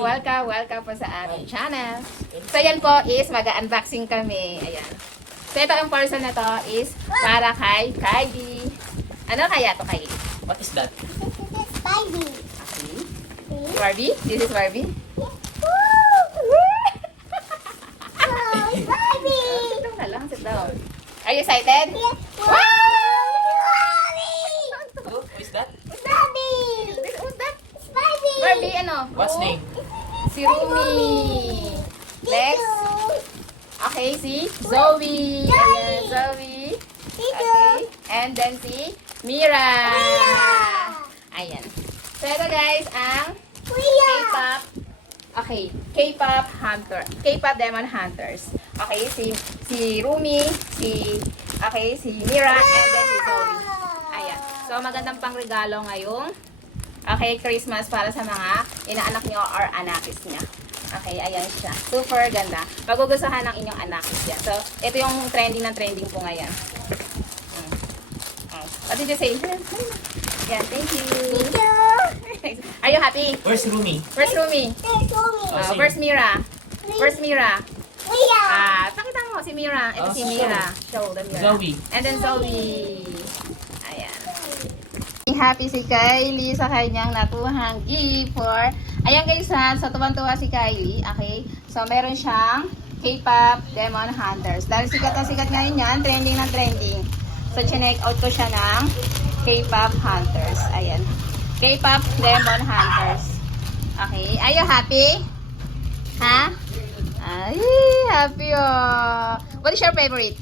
welcome po sa aming channel. So yan po is mag-unboxing kami. Ayan. So ito ang parcel na to is para kay Kylie. Ano kaya to, Kylie? What is that? Barbie. Okay. Barbie? This is Barbie? Barbie. Sit down na lang, sit down. Are you excited? Wow! Oh, what is that? Barbie. Who's that? Barbie. Barbie, ano? What's Oh, name? Si Rumi. Next. Okay, si Zoe. Ayan, Zoe. Okay. And then si Mira. Ayan. So ito guys, ang K-pop. Okay, K-pop hunter. K-pop Demon Hunters. Okay, si Rumi, si Mira, and then si Zoe. Ayan. So magandang pangregalo ngayong Christmas para sa mga inaanak niyo or anakis niya. Okay, ayan siya. Super ganda. Magugustuhan ng inyong anakis yan. So, ito yung trending po ngayon. What did you say? Yeah, thank you. Are you happy? Where's Rumi? Where's Rumi? Where's Mira? Where's Mira? Pakita mo si Mira. Ito si Mira. Show the Mira. Zoe. And then Zoe. Ayan. Happy si Kylie sa kanyang natuhang gift for... Ayan guys ha, so tuwan-tuwa si Kylie. Okay? So meron siyang K-pop Demon Hunters. Dahil sikat na sikat ngayon yan, trending na trending. So chinek out ko siya ng K-pop Hunters. Ayan. K-pop Demon Hunters. Okay. Are you happy? Ha? Ay, happy oh. What is your favorite?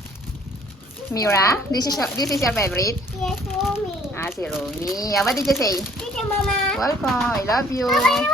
Mira? This is your favorite? Yes, mommy. Si Rumi. What did you say? Thank you, Mama. Welcome. I love you. Mama,